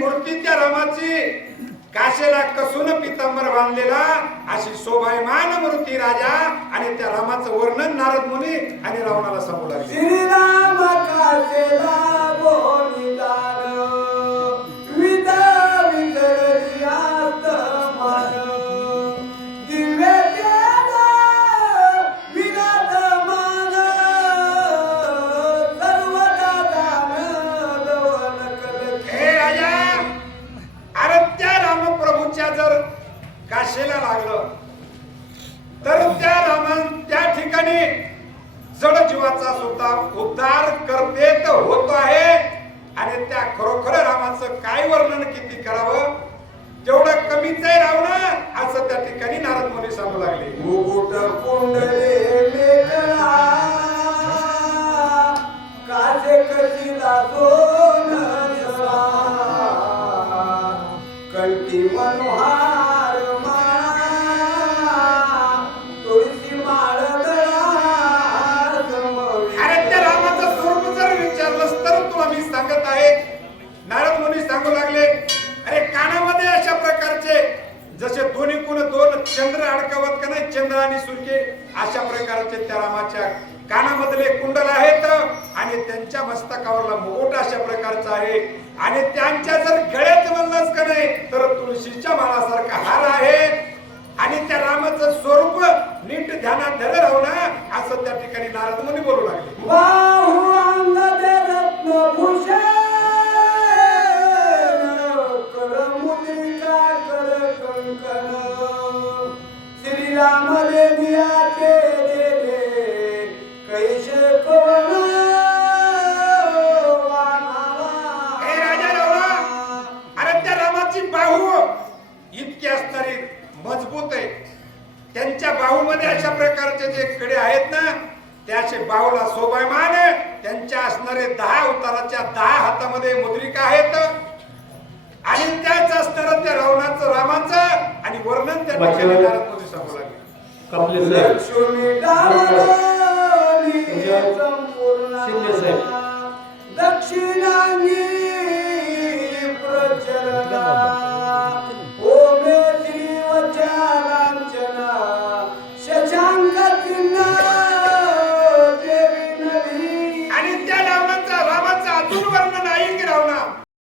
मूर्ती त्या रामाची काशेला कसून पितांबर बांधलेला अशी शोभायमान मूर्ती राजा आणि त्या रामाचं वर्णन नारद मुनी आणि रावणाला सांगू लागले. श्रीराम काशेला बोनिदान विद विदरियात मान दिव्य तेज विराट मान सर्वदा दान लवन कल. हे राजा, अरे त्या रामप्रभूच्या जर काशेला लागलं तर त्या रामन त्या ठिकाणी जड जीवाचा सुद्धा उद्धार करते तर होतो आहे. आणि त्या खरोखर रामाचं काय वर्णन किती करावं तेवढं कमीच आहे रावण असं त्या ठिकाणी नारद मुनी सांगू लागले. मुकुट कुंडले मेघला काजे कशीला दोन जरा कंठी मनोहार माळा तुळशी माळ गळा जमवी. अरे त्या रामाचं स्वरूप जर विचारलंस तर तुला मी सांगत आहे. नारद मुनी सांगू लागले, अरे कानामध्ये अशा प्रकारचे जसे दोन्ही कोण दोन चंद्र अडकवत का नाही, चंद्र आणि सूर्य अशा प्रकारचे त्या रामाच्या कानामधले कुंडल आहेत आणि त्यांच्या मस्तकावरला मुकुट अशा प्रकारचा आहे. आणि त्यांच्या जर गळ्यात म्हणलंस का नाही तर तुळशीच्या माळासारखा हार आहे. आणि त्या रामाचं स्वरूप नीट ध्यानात धर राहू ना असं त्या ठिकाणी नारद मुनी बोलू लागले. बाहु अंगदे रत्नभूषण कर मुद्रिका कर कंकण श्रीराम देवियाचे देले कैसे कोण हे राजा रावणा, अरे त्या रामाची बाहू इतकी असणारी मजबूत आहे. त्यांच्या बाहूमध्ये अशा प्रकारचे जे कडे आहेत ना त्याचे बाहूला शोभायमान त्यांच्या असणारे 10 अवताराच्या 10 हातामध्ये मुद्रिका आहेत. आणि त्याच असणारं त्या रावणाचं रामाचं आणि वर्णन त्या ठिकाणी नारद मुनी सांगू लागले. लक्ष्मी डावली संपूर्ण दक्षिणांगी प्रचलना